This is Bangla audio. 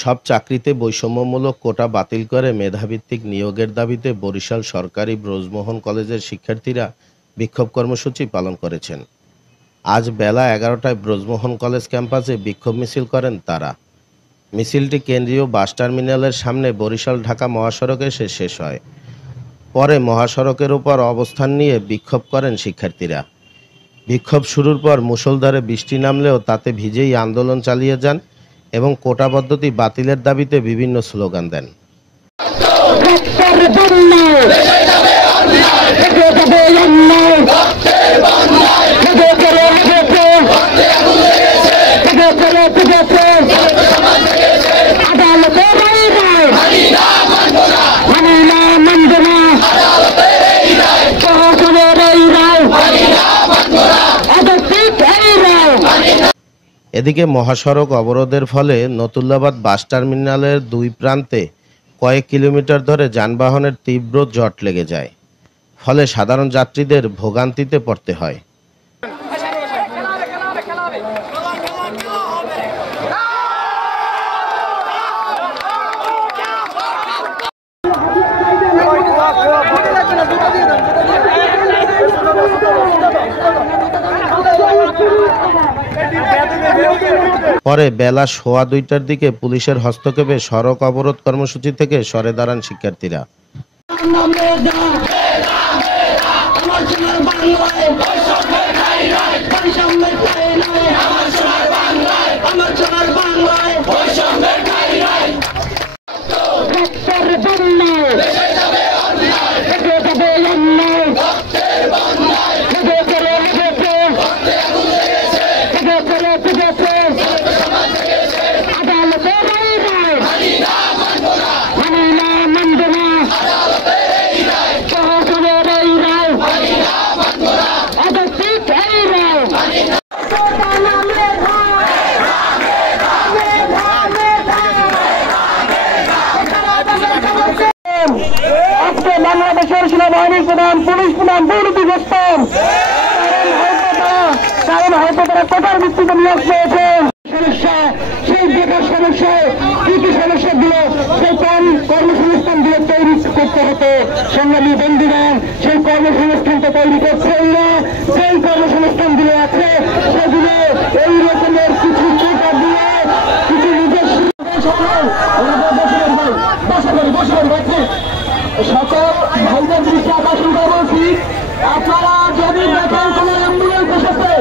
সব চাকরিতে বৈষম্যমূলক কোটা বাতিল করে মেধাভিত্তিক নিয়োগের দাবিতে বরিশাল সরকারি ব্রজমোহন কলেজের শিক্ষার্থীরা বিক্ষোভ কর্মসূচি পালন করেছেন। আজ বেলা 11টায় ব্রজমোহন কলেজ ক্যাম্পাসে বিক্ষোভ মিছিল করেন তারা। মিছিলটি কেন্দ্রীয় বাস টার্মিনালের সামনে বরিশাল ঢাকা মহাসড়কে এসে শেষ হয়। পরে মহাসড়কের উপর অবস্থান নিয়ে বিক্ষোভ করেন শিক্ষার্থীরা। বিক্ষোভ শুরুর পর মুষলধারে বৃষ্টি নামলেও তাতে ভিজেই আন্দোলন চালিয়ে যান এবং কোটা পদ্ধতি বাতিলের দাবিতে বিভিন্ন স্লোগান দেন। এদিকে মহাসড়ক অবরোধের ফলে নতুল্লাবাদ বাস টার্মিনালের দুই প্রান্তে কয়েক কিলোমিটার ধরে যানবাহনের তীব্র জট লেগে যায়, ফলে সাধারণ যাত্রীদের ভোগান্তিতে পড়তে হয়। পরে বেলা 2:15টার দিকে পুলিশের হস্তক্ষেপে সড়ক অবরোধ কর্মসূচি থেকে সরে দাঁড়ান শিক্ষার্থীরা। বাংলাদেশের সেনাবাহিনীর প্রধান, পুলিশ প্রধান দুর্নীতিগ্রস্ত, কারণ হয়তো তারা কোটার ভিত্তিতে নিয়োগ পেয়েছেন। সমস্যা, সেই বেকার সমস্যায় কি কি সমস্যা দিয়ে সেই কর্মসংস্থান দিয়ে তৈরি করতে হতো। সংগ্রামী বন্ধুগণ, সেই কর্মসংস্থানটা তৈরি করছেন না। সেই কর্মসংস্থান দিয়ে আছে সেগুলো এই রকমের কিছু টাকা দিয়ে কিছু নিজস্ব সকল ভাইদের দৃষ্টি আকর্ষণ করে বলছি, আপনারা যদি দেখেন কোন অ্যাম্বুলেন্স এসেছে